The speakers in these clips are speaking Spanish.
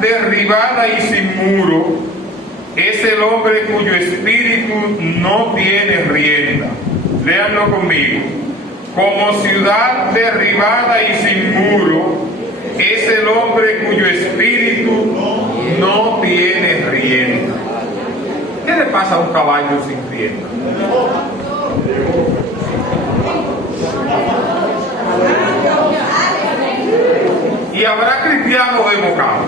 derribada y sin muro es el hombre cuyo espíritu no tiene rienda. Léanlo conmigo. Como ciudad derribada y sin muro es el hombre cuyo espíritu no tiene rienda. ¿Qué le pasa a un caballo sin rienda? Y habrá cristianos de bocado.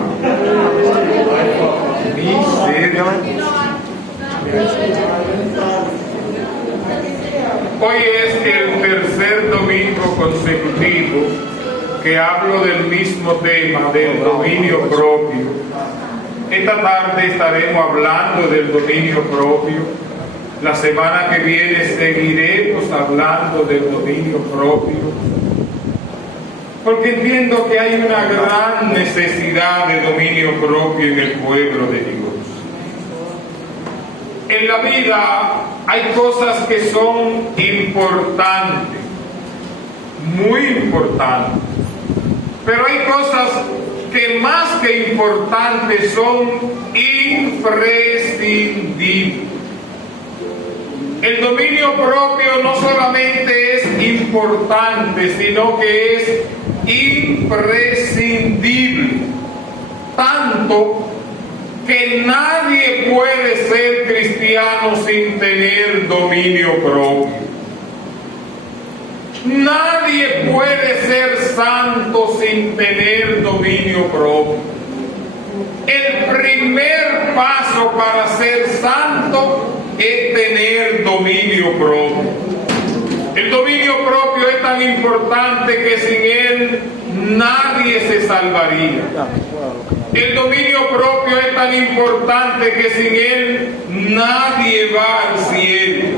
Miseria. Hoy es el tercer domingo consecutivo que hablo del mismo tema, del dominio propio. Esta tarde estaremos hablando del dominio propio. La semana que viene seguiremos hablando del dominio propio, porque entiendo que hay una gran necesidad de dominio propio en el pueblo de Dios. En la vida hay cosas que son importantes, muy importantes, pero hay cosas que más que importantes son imprescindibles. El dominio propio no solamente es importante, sino que es imprescindible, tanto que nadie puede ser cristiano sin tener dominio propio. Nadie puede ser santo sin tener dominio propio. El primer paso para ser santo es tener dominio propio. El dominio propio es tan importante que sin él nadie se salvaría. El dominio propio es tan importante que sin él nadie va al cielo.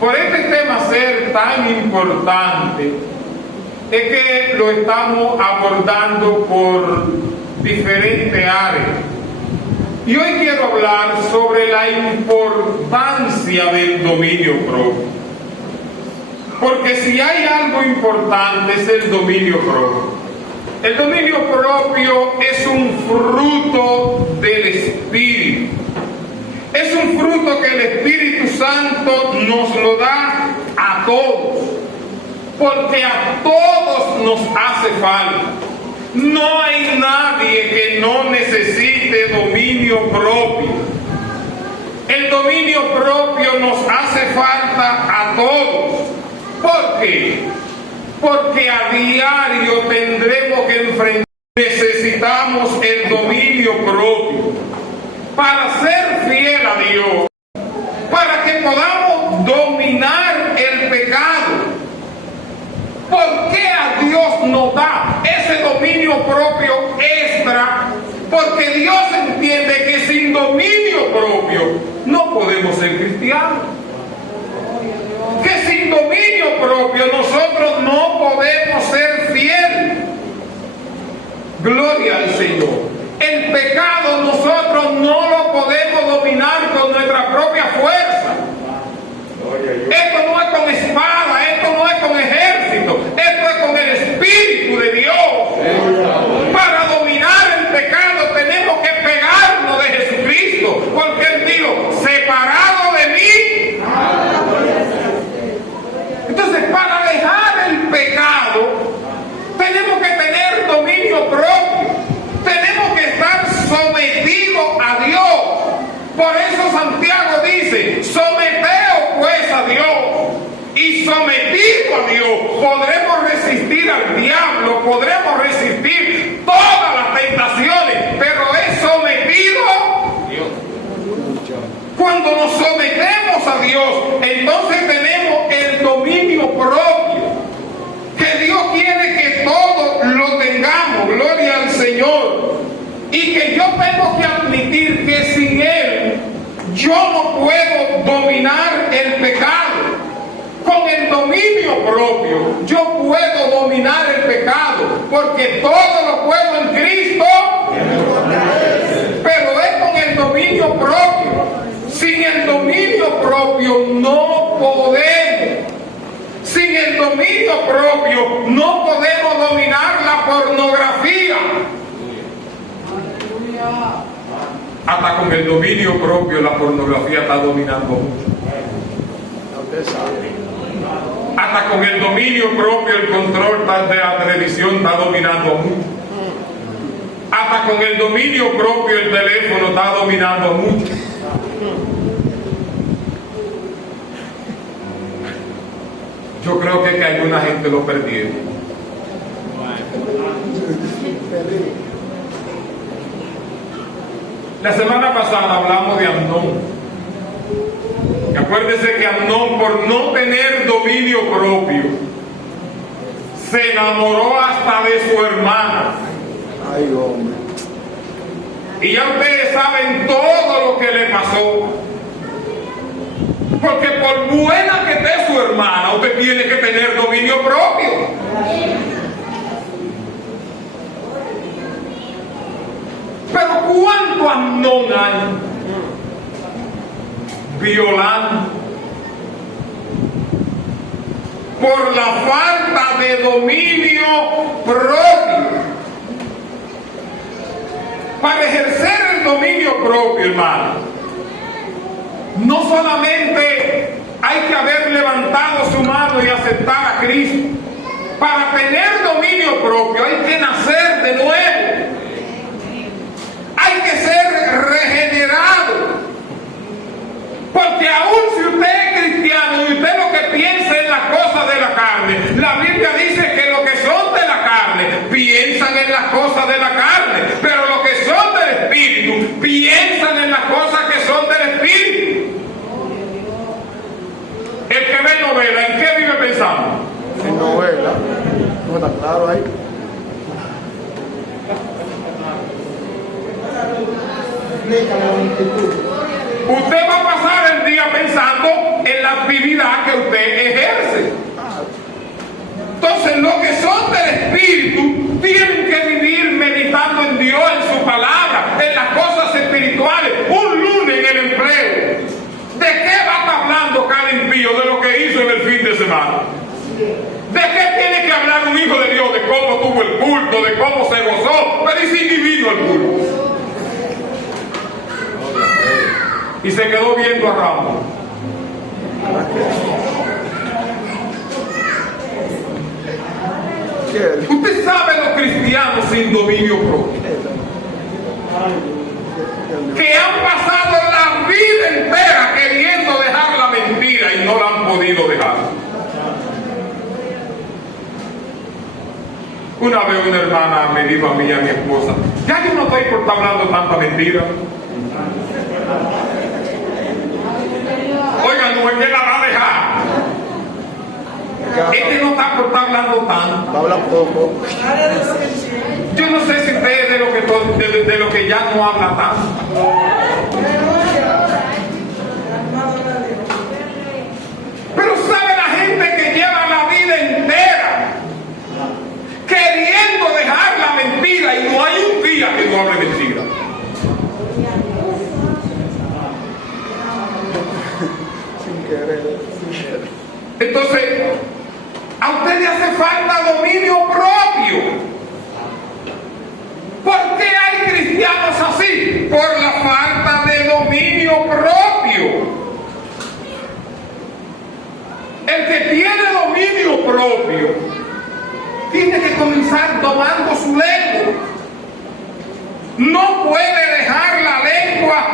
Por este tema ser tan importante es que lo estamos abordando por diferentes áreas. Y hoy quiero hablar sobre la importancia del dominio propio. Porque si hay algo importante es el dominio propio. El dominio propio es un fruto del Espíritu. Es un fruto que el Espíritu Santo nos lo da a todos. Porque a todos nos hace falta. No hay nadie que no necesite dominio propio. El dominio propio nos hace falta a todos. ¿Por qué? Porque a diario tendremos que enfrentar. Necesitamos el dominio propio para ser fiel a Dios, para que podamos dominar el pecado. ¿Por qué a Dios nos da ese dominio propio extra? Porque Dios entiende que sin dominio propio no podemos ser cristianos. Que sin dominio propio nosotros no podemos ser fieles. Gloria al Señor. El pecado nosotros no lo podemos dominar con nuestra propia fuerza. Esto no es con espada, esto no es con ejército, esto es con el Espíritu de Dios. Para dominar el pecado tenemos que pegarnos de Jesucristo, porque Él dijo, separado de mí. Entonces, para dejar el pecado tenemos que tener dominio propio, tenemos que estar sometidos a Dios. Por eso Santiago dice, someteos pues a Dios, y sometido a Dios podremos resistir al diablo, podremos resistir todas las tentaciones, pero es sometido a Dios. Cuando nos sometemos a Dios, entonces tenemos el dominio propio, que Dios quiere que todos lo tengamos, gloria al Señor. Y que yo tengo que admitir que sin Él yo no puedo dominar el pecado. Con el dominio propio yo puedo dominar el pecado, porque todo lo puedo en Cristo, pero es con el dominio propio. Sin el dominio propio no podemos. Sin el dominio propio no podemos dominar la pornografía. Hasta con el dominio propio la pornografía está dominando mucho. Hasta con el dominio propio el control de la televisión está dominando mucho. Hasta con el dominio propio el teléfono está dominando mucho. Yo creo que alguna gente lo perdieron. La semana pasada hablamos de Amnón. Y acuérdese que Amnón, por no tener dominio propio, se enamoró hasta de su hermana. Ay, hombre. Y ya ustedes saben todo lo que le pasó. Porque por buena que esté su hermana, usted tiene que tener dominio propio. Pero ¿cuánto Amnón hay violando por la falta de dominio propio? Para ejercer el dominio propio, hermano, no solamente hay que haber levantado su mano y aceptar a Cristo. Para tener dominio propio hay que nacer de nuevo. Hay que ser regenerado. Porque aún si usted es cristiano y usted lo que piensa en las cosas de la carne, la Biblia dice que los que son de la carne piensan en las cosas de la carne, pero los que son del Espíritu piensan en las cosas que son del Espíritu. El que ve novela, ¿en qué vive pensando? En novela. No está claro ahí. Usted va a pasar el día pensando en la actividad que usted ejerce. Entonces, los que son del Espíritu tienen que vivir meditando en Dios, en su palabra, en las cosas espirituales. Un lunes en el empleo. ¿De qué va a estar hablando cada impío? De lo que hizo en el fin de semana. ¿De qué tiene que hablar un hijo de Dios? De cómo tuvo el culto, de cómo se gozó. Pero ¿y si divino el culto? Y se quedó viendo a Ramón. Usted sabe los cristianos sin dominio propio, que han pasado la vida entera queriendo dejar la mentira y no la han podido dejar. Una vez una hermana me dijo a mí y a mi esposa: ya yo no estoy por estar hablando tanta mentira. Oigan, no es que la va a dejar. Este no está por estar hablando tanto. Habla poco. Yo no sé si usted es de lo que ya no habla tanto. Pero sabe la gente que lleva la vida entera queriendo dejar la mentira y no hay un día que no hable mentira. Entonces, a usted le hace falta dominio propio. ¿Por qué hay cristianos así? Por la falta de dominio propio. El que tiene dominio propio tiene que comenzar tomando su lengua. No puede dejar la lengua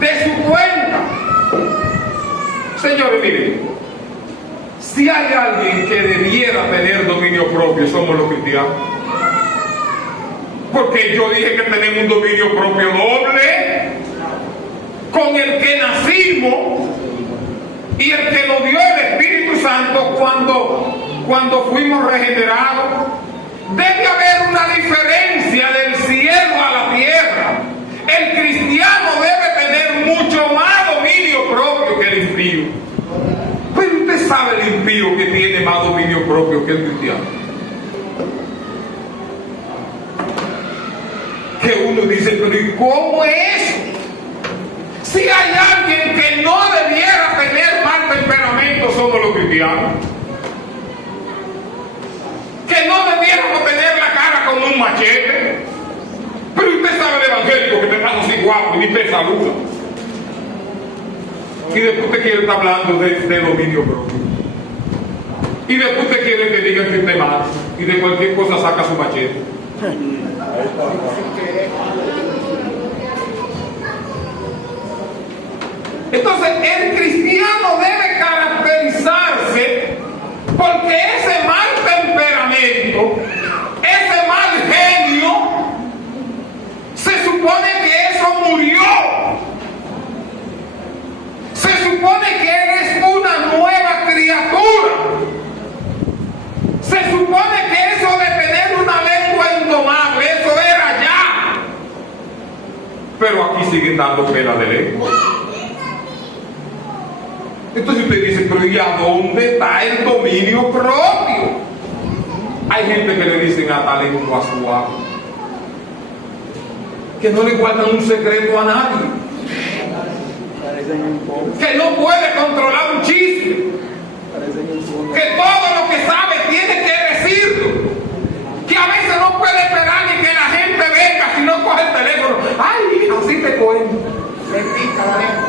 de su cuenta. Señores, miren, si hay alguien que debiera tener dominio propio, somos los cristianos. Porque yo dije que tenemos un dominio propio doble, con el que nacimos y el que nos dio el Espíritu Santo cuando fuimos regenerados. Debe haber una diferencia del cielo a la tierra. El cristiano debe tener mucho más dominio propio que el impío. Pero usted sabe el impío que tiene más dominio propio que el cristiano. Que uno dice, pero ¿y cómo es eso? Si hay alguien que no debiera tener mal temperamento, somos los cristianos. Que no debiéramos tener la cara como un machete. Pero usted sabe el evangélico que fulano sí guapo, y ni te saluda. Y después usted quiere estar hablando de dominio propio. Y después usted quiere que diga que usted más. Y de cualquier cosa saca su machete. Entonces, el cristiano debe caracterizarse porque ese mal temperamento, ese mal genio, se supone que eso murió. Se supone que eres una nueva criatura. Se supone que eso de tener una lengua indomable, eso era ya. Pero aquí siguen dando pena de lengua. Entonces usted dice, pero ¿y a dónde está el dominio propio? Hay gente que le dicen hasta lengua suave, que no le guardan un secreto a nadie, que no puede controlar un chisme, que todo lo que sabe tiene que decirlo, que a veces no puede esperar ni que la gente venga si no coge el teléfono. Ay, así te cuento, me pica la lengua.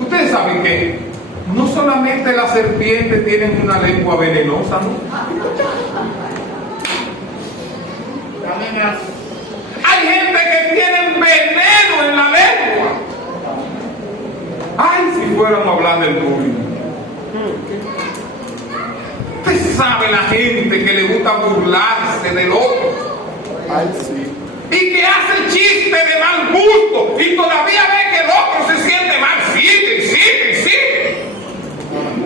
Ustedes saben que no solamente las serpientes tienen una lengua venenosa, ¿no? Hay gente que tiene veneno en la lengua. Ay, si fuéramos a hablar del bullying. Usted sabe la gente que le gusta burlarse del otro. Ay, sí. Y que hace chiste de mal gusto y todavía ve que el otro se siente mal. Sigue.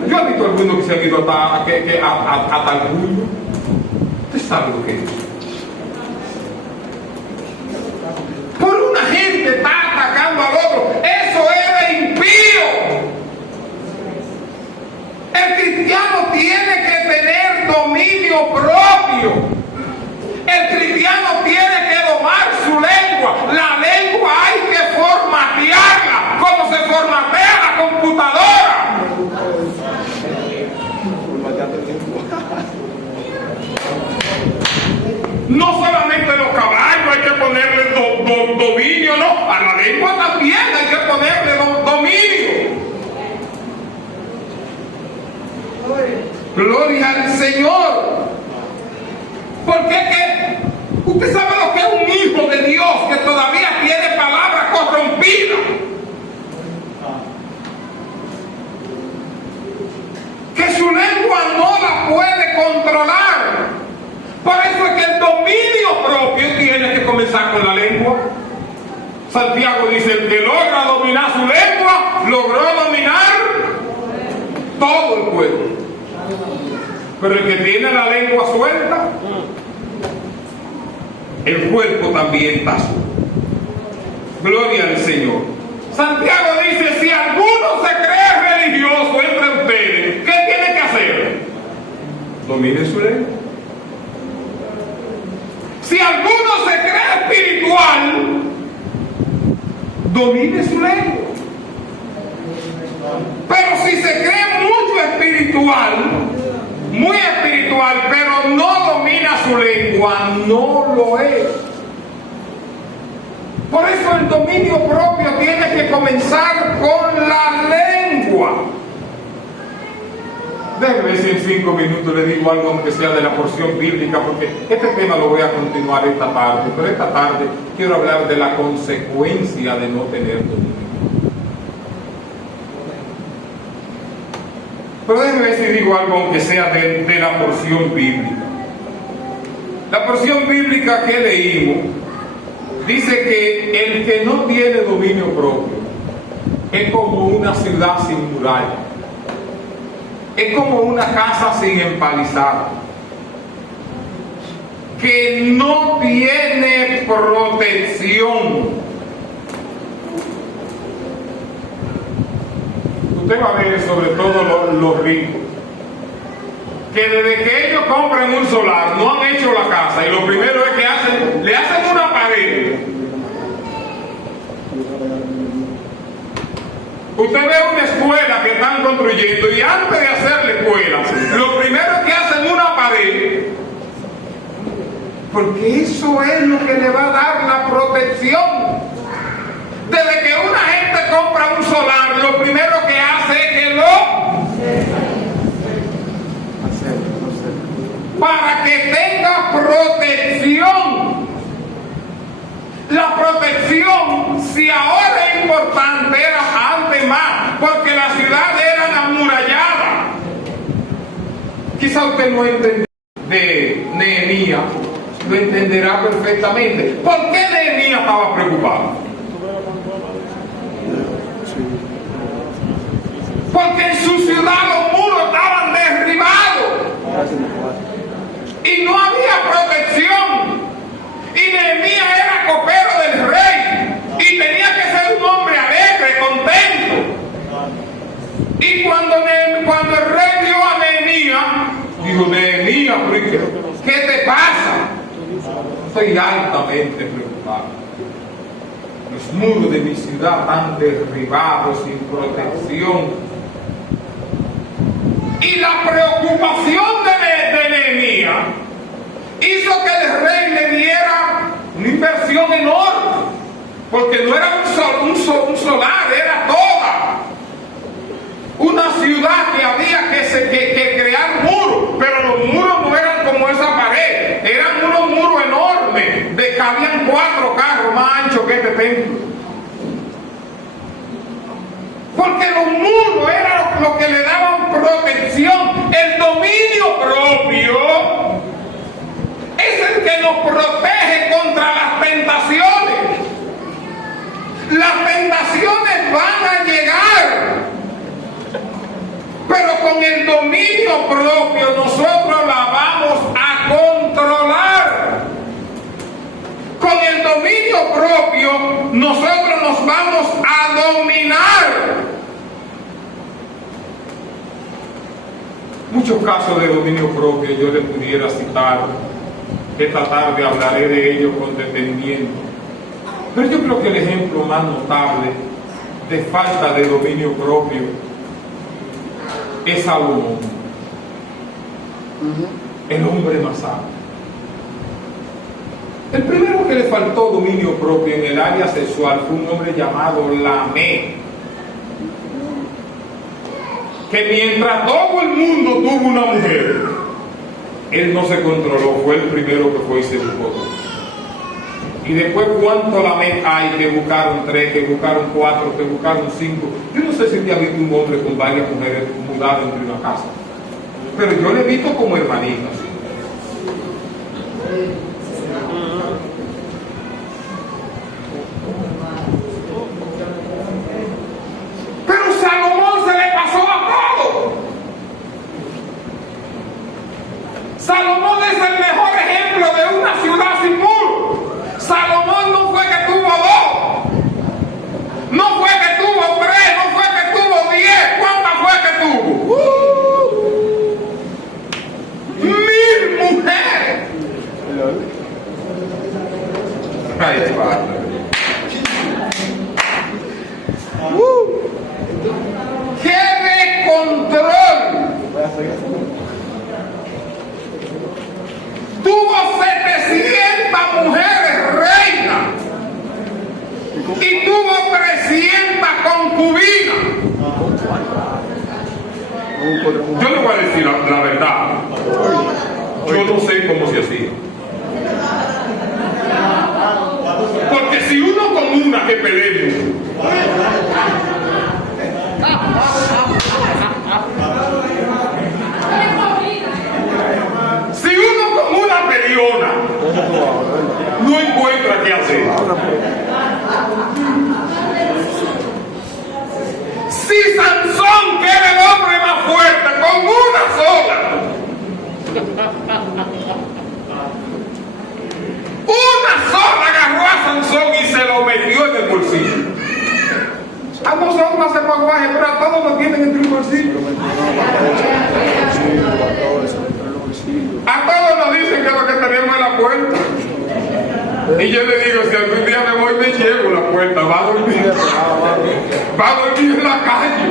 Yo he visto algunos que se han ido hasta el bullying. Usted sabe lo que es. Por una gente está atacando al otro. Eso es de impío. El cristiano tiene que tener dominio propio. El cristiano tiene que domar su lengua. La lengua hay que formatearla, como se formatea la computadora. No solamente los caballos hay que ponerle dominio, no, a la lengua también hay que ponerle dominio. Gloria al Señor. Porque es que usted sabe lo que es un hijo de Dios que todavía tiene palabras corrompidas, que su lengua no la puede controlar. Por eso es que el dominio propio tiene que comenzar con la lengua. Santiago dice, el que logra dominar su lengua, logró dominar todo el cuerpo. Pero el que tiene la lengua suelta, el cuerpo también está suelto. Gloria al Señor. Santiago dice, si alguno se cree religioso entre ustedes, ¿qué tiene que hacer? Domine su lengua. Si alguno se cree espiritual, domine su lengua. Pero si se cree mucho espiritual, muy espiritual, pero no domina su lengua, no lo es. Por eso el dominio propio tiene que comenzar con la lengua. Déjeme ver si en 5 minutos le digo algo, aunque sea de la porción bíblica, porque este tema lo voy a continuar esta tarde, pero esta tarde quiero hablar de la consecuencia de no tener dominio. Pero déjeme ver si digo algo, aunque sea de la porción bíblica. La porción bíblica que leímos dice que el que no tiene dominio propio es como una ciudad sin muralla, es como una casa sin empalizar, que no tiene protección. Usted va a ver, sobre todo los ricos, que desde que ellos compran un solar no han hecho la casa, y lo primero es que le hacen una pared. Usted ve una escuela que están construyendo y antes de hacer la escuela, lo primero es que hacen una pared Porque eso es lo que le va a dar la protección. Desde que una gente compra un solar, lo primero que hace es que para que tenga protección. La protección, si ahora es importante, era antes más, porque las ciudades eran amuralladas. Quizá usted no entendió de Nehemías, lo entenderá perfectamente. ¿Por qué Nehemías estaba preocupado? Porque en su ciudad los muros estaban derribados y no había protección. Y Nehemías era copero del rey y tenía que ser un hombre alegre, contento. Y cuando el rey vio a Nehemías, dijo: Nehemías, ¿qué te pasa? Estoy altamente preocupado. Los muros de mi ciudad están derribados, sin protección. Y la preocupación de Nehemías hizo que el rey le diera una inversión enorme, porque no era un solar, era toda una ciudad que había que crear muros. Pero los muros no eran como esa pared, eran unos muros enormes, de que habían 4 carros más anchos que este templo. Porque los muros eran lo que le daban protección. El dominio propio es el que nos protege contra las tentaciones. Las tentaciones van a llegar, pero con el dominio propio nosotros la vamos a controlar. Con el dominio propio nosotros nos vamos a dominar. Muchos casos de dominio propio yo le pudiera citar. Esta tarde hablaré de ellos con detenimiento. Pero yo creo que el ejemplo más notable de falta de dominio propio es Salomón, el hombre más sabio. El primero que le faltó dominio propio en el área sexual fue un hombre llamado Lamec, que mientras todo el mundo tuvo una mujer, él no se controló, fue el primero que fue y se buscó. Y después, ¿cuánto Lamec hay? Que buscaron 3, que buscaron 4, que buscaron 5. Yo no sé si te ha visto un hombre con varias mujeres mudado entre una casa, pero yo le he visto como hermanitas. Pero Salomón se le pasó a todo. Salomón es el mejor ejemplo de una ciudad sin muros. Salomón no fue que tuvo 2, no fue que tuvo 3, no fue que tuvo 10. ¿Cuántas fue que tuvo? 1000 mujeres. Ay, padre. ¡Qué descontrol! Tuvo 700 mujeres reinas y tuvo 300 concubinas. Yo le voy a decir la verdad. Yo no sé cómo se hacía. Porque si uno con una que pelea, si uno con una peleona no encuentra qué hacer, si Sansón, que era el hombre más fuerte, con una sola, agarró a Sansón y se lo metió en el bolsillo. A nosotros hacemos aguaje, pero a todos lo tienen entre el bolsillo. A todos nos dicen que lo que tenemos es la puerta. Y yo le digo, si algún día me voy, me llevo la puerta, va a dormir. Va a dormir en la calle.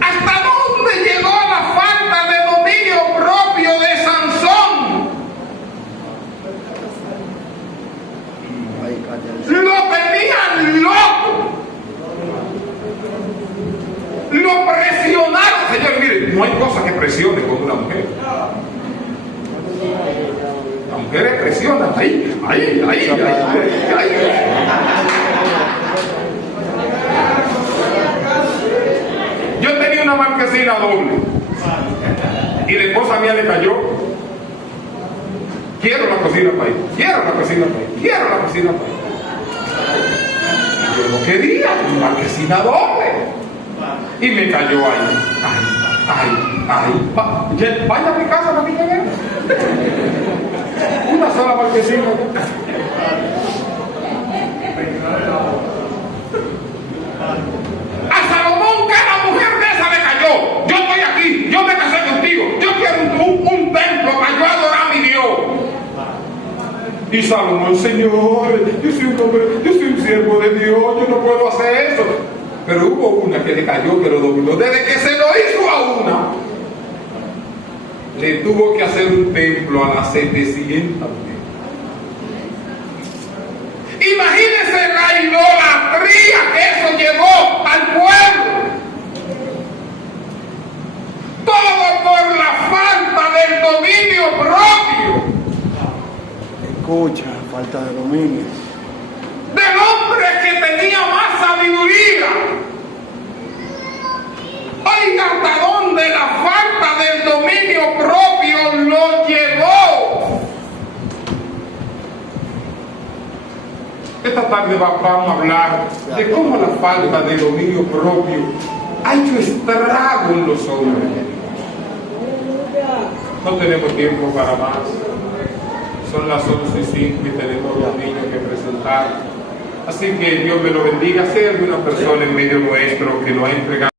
¿Hasta dónde llegó la falta de dominio propio? mujeres presionan. ¡Ay, ay, ay, ay, ay, ay! Yo tenía una marquesina doble y la esposa mía le cayó. Quiero la cocina para ir, quiero la cocina para ir, quiero la cocina para ir. Yo no quería, marquesina doble. Y me cayó ahí. Vaya a mi casa para que llegue. Una sola marquesina. A Salomón, cada mujer de esa le cayó. Yo estoy aquí, yo me casé contigo. Yo quiero un templo para yo adorar a mi Dios. Y Salomón, Señor, yo soy un hombre, yo soy un siervo de Dios, yo no puedo hacer eso. Pero hubo una que le cayó, que lo dominó. Desde que se lo hizo a una, le tuvo que hacer un templo a las 700 mujeres. Imagínense la idolatría que eso llevó al pueblo. Todo por la falta del dominio propio. Escucha, falta de dominio. Del hombre que tenía más sabiduría. Oiga, hasta dónde la falta del dominio propio lo llevó. Esta tarde vamos a hablar de cómo la falta de dominio propio ha hecho estrago en los hombres. No tenemos tiempo para más. Son las 11:05 y tenemos los niños que presentar. Así que Dios me lo bendiga. Si hay alguna persona en medio nuestro que no ha entregado